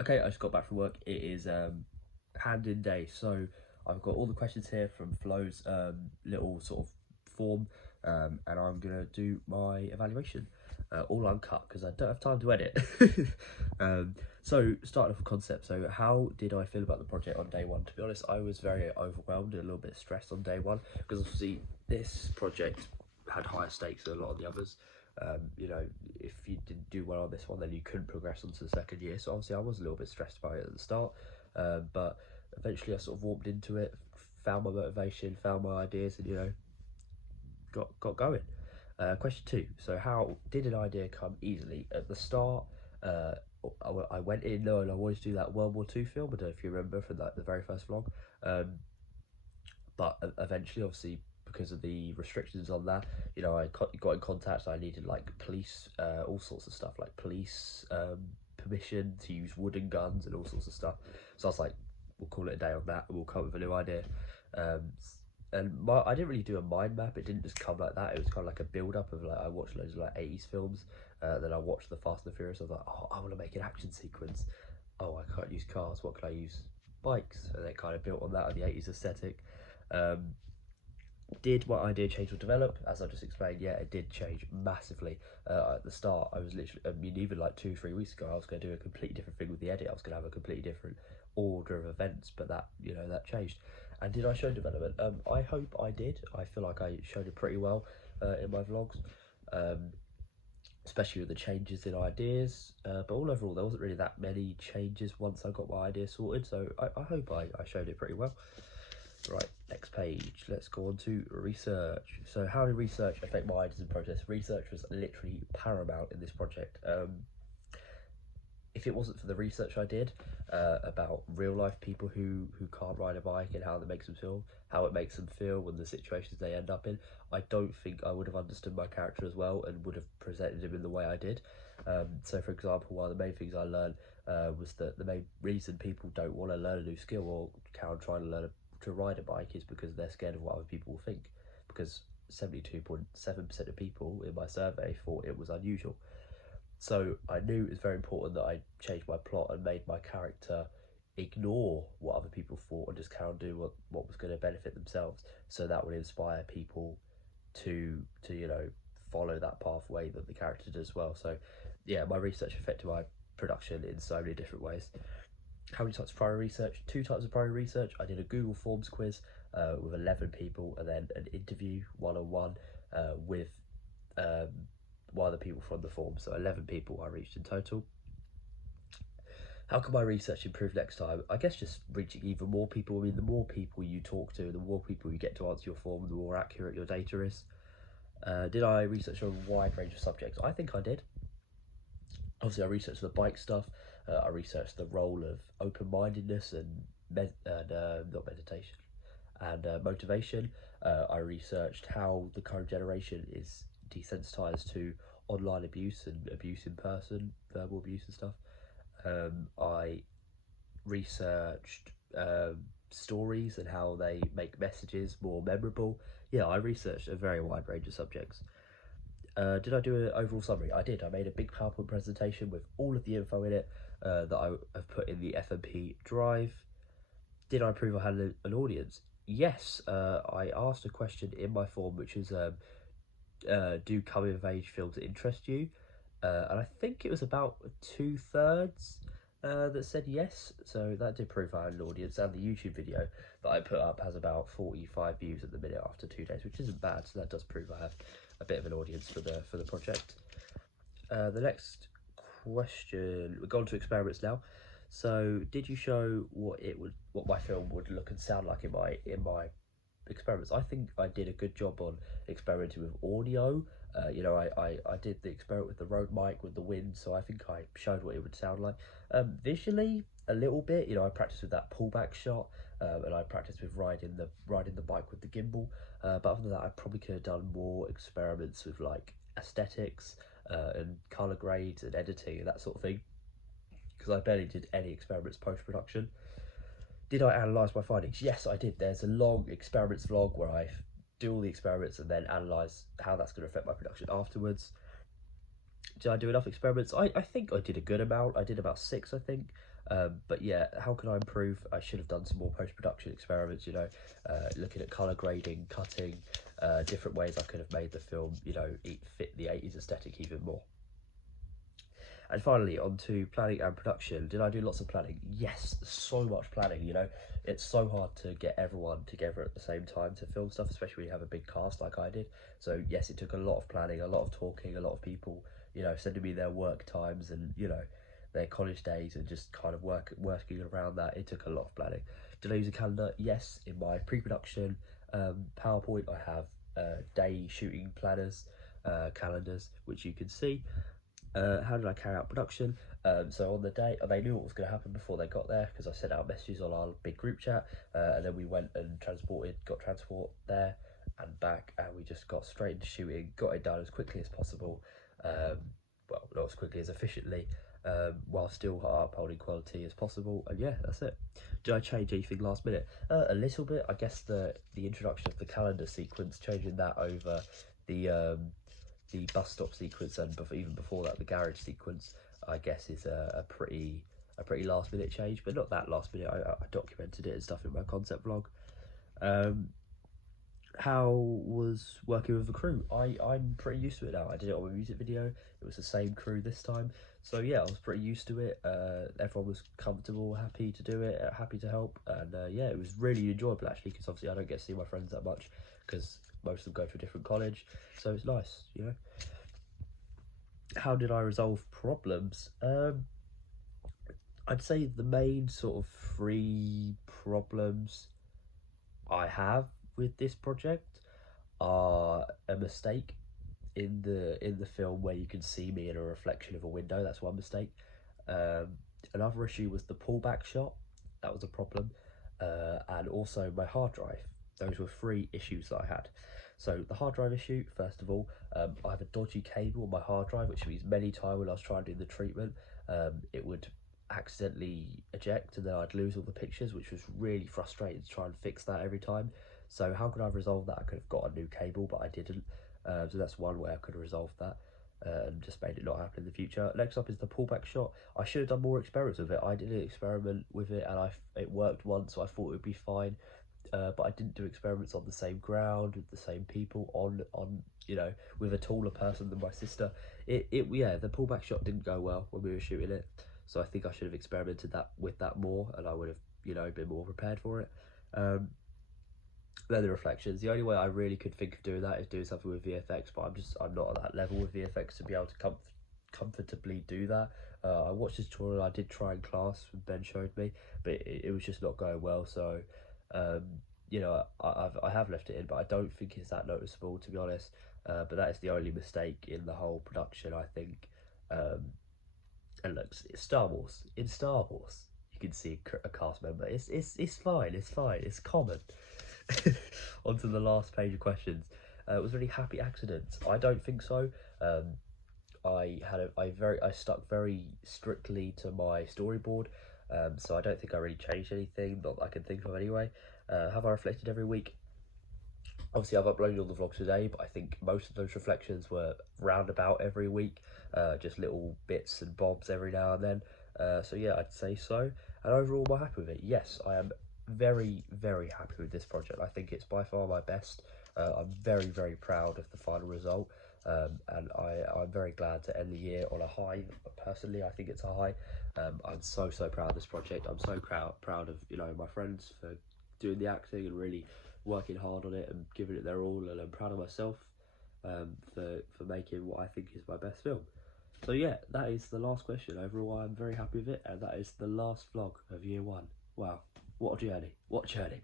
Okay, I just got back from work. It is hand-in day, so I've got all the questions here from Flo's little sort of form, and I'm gonna do my evaluation, all uncut because I don't have time to edit. So starting off with concept. So how did I feel about the project on day one? To be honest, I was very overwhelmed and a little bit stressed on day one because obviously this project had higher stakes than a lot of the others. You know, if you didn't do well on this one, then you couldn't progress onto the second year. So obviously, I was a little bit stressed about it at the start, but eventually, I sort of warmed into it, found my motivation, found my ideas, and got going. Question two. So, how did an idea come easily at the start? Uh, I went in knowing I wanted to do that World War Two film. I don't know if you remember from the very first vlog. Um, but eventually, obviously, because of the restrictions on that, I got in contact. I needed like police, all sorts of stuff, like police permission to use wooden guns and all sorts of stuff. So I was like, we'll call it a day on that, and we'll come up with a new idea. Um, I didn't really do a mind map. It didn't just come like that. It was kind of like a build up of like I watched loads of like 80s films. Then I watched the Fast and the Furious. I was like, oh, I want to make an action sequence. Oh, I can't use cars. What can I use? Bikes. And it kind of built on that of the 80s aesthetic. Um, did my idea change or develop? As I just explained, yeah, it did change massively. At the start, I was literally, I mean, even like 2 3 weeks ago, I was going to do a completely different thing with the edit. I was going to have a completely different order of events, but that changed. And did I show development? I hope I did. I feel like I showed it pretty well in my vlogs, um, especially with the changes in ideas. But all overall, there wasn't really that many changes once I got my idea sorted. So I hope I showed it pretty well. Right, next page. Let's go on to research. So, how did research affect my ideas and process? Research was literally paramount in this project. If it wasn't for the research I did about real life people who can't ride a bike and how that makes them feel, how it makes them feel and the situations they end up in, I don't think I would have understood my character as well and would have presented him in the way I did. So, for example, one of the main things I learned was that the main reason people don't want to learn a new skill or can try to learn to ride a bike is because they're scared of what other people will think. Because 72.7% of people in my survey thought it was unusual. So I knew it was very important that I changed my plot and made my character ignore what other people thought and just kind of do what was going to benefit themselves. So that would inspire people to follow that pathway that the character does as well. So yeah, my research affected my production in so many different ways. How many types of primary research? Two types of primary research. I did a Google Forms quiz with 11 people, and then an interview one-on-one with um, one of the people from the form. So 11 people I reached in total. How can my research improve next time? I guess just reaching even more people. I mean, the more people you talk to, the more people you get to answer your form, the more accurate your data is. Did I research a wide range of subjects? I think I did. Obviously, I researched the bike stuff. I researched the role of open-mindedness and not meditation and motivation. I researched how the current generation is desensitized to online abuse and abuse in person, verbal abuse and stuff. I researched stories and how they make messages more memorable. Yeah, I researched a very wide range of subjects. Did I do an overall summary? I did. I made a big PowerPoint presentation with all of the info in it that I have put in the FMP drive. Did I prove I had an audience? Yes. I asked a question in my form, which is do coming of age films interest you? And I think it was about 2/3 that said yes. So that did prove I had an audience. And the YouTube video that I put up has about 45 views at the minute after 2 days, which isn't bad. So that does prove I have a bit of an audience for the project. The next question, we're going to experiments now. So, did you show what my film would look and sound like in my experiments? I think I did a good job on experimenting with audio. I did the experiment with the Rode mic with the wind, so I think I showed what it would sound like. Visually, a little bit. I practiced with that pullback shot, and I practiced with riding the bike with the gimbal. But other than that, I probably could have done more experiments with like aesthetics and color grades and editing and that sort of thing. Because I barely did any experiments post production. Did I analyse my findings? Yes, I did. There's a long experiments vlog where I do all the experiments and then analyse how that's going to affect my production afterwards. Did I do enough experiments? I think I did a good amount. I did about 6, I think. But yeah, how can I improve? I should have done some more post-production experiments, looking at colour grading, cutting, different ways I could have made the film, fit the 80s aesthetic even more. And finally, on to planning and production. Did I do lots of planning? Yes, so much planning, It's so hard to get everyone together at the same time to film stuff, especially when you have a big cast like I did. So yes, it took a lot of planning, a lot of talking, a lot of people, sending me their work times and, their college days and just kind of working around that. It took a lot of planning. Did I use a calendar? Yes, in my pre-production PowerPoint, I have day shooting planners, calendars, which you can see. How did I carry out production? So on the day, they knew what was going to happen before they got there because I sent out messages on our big group chat, and then we went and got transport there and back, and we just got straight into shooting, got it done as quickly as possible, well, not as quickly as efficiently, while still upholding quality as possible, and yeah, that's it. Did I change anything last minute? A little bit, I guess the introduction of the calendar sequence, changing that over the bus stop sequence and even before that the garage sequence, I guess, is a pretty last minute change, but not that last minute. I documented it and stuff in my concept vlog. How was working with the crew? I'm pretty used to it now. I did it on a music video. It was the same crew this time, so yeah, I was pretty used to it. Everyone was comfortable, happy to do it, happy to help, and yeah, it was really enjoyable actually, because obviously I don't get to see my friends that much because most of them go to a different college, so it's nice. How did I resolve problems? I'd say the main sort of 3 problems I have with this project are a mistake in the film where you can see me in a reflection of a window. That's one mistake. Another issue was the pullback shot. That was a problem. And also my hard drive. Those were 3 issues that I had. So the hard drive issue, first of all, I have a dodgy cable on my hard drive, which means many times when I was trying to do the treatment, it would accidentally eject and then I'd lose all the pictures, which was really frustrating to try and fix that every time. So how could I have resolved that? I could have got a new cable, but I didn't. So that's one way I could have resolved that and just made it not happen in the future. Next up is the pullback shot. I should have done more experiments with it. I did an experiment with it and it worked once, so I thought it would be fine. But I didn't do experiments on the same ground with the same people on with a taller person than my sister. Yeah, the pullback shot didn't go well when we were shooting it, so I think I should have experimented with that more, and I would have been more prepared for it. Then the reflections. The only way I really could think of doing that is doing something with VFX, but I'm not at that level with VFX to be able to comfortably do that. I watched this tutorial. I did try in class when Ben showed me, but it was just not going well. So I have left it in, but I don't think it's that noticeable, to be honest. But that is the only mistake in the whole production, I think. And look, it's Star Wars. In Star Wars, you can see a cast member. It's fine. It's fine. It's common. On to the last page of questions. Was there any happy accidents? I don't think so. I stuck very strictly to my storyboard, so I don't think I really changed anything, not that I can think of anyway. Have I reflected every week? Obviously, I've uploaded all the vlogs today, but I think most of those reflections were roundabout every week, just little bits and bobs every now and then. So yeah, I'd say so. And overall, am I happy with it? Yes, I am very, very happy with this project. I think it's by far my best. I'm very, very proud of the final result, and I'm very glad to end the year on a high. Personally, I think it's a high. I'm so proud of this project. I'm so proud of my friends for doing the acting and really working hard on it and giving it their all, and I'm proud of myself for making what I think is my best film. So yeah, that is the last question. Overall, I'm very happy with it, and that is the last vlog of year 1. Wow, what a journey, what a journey.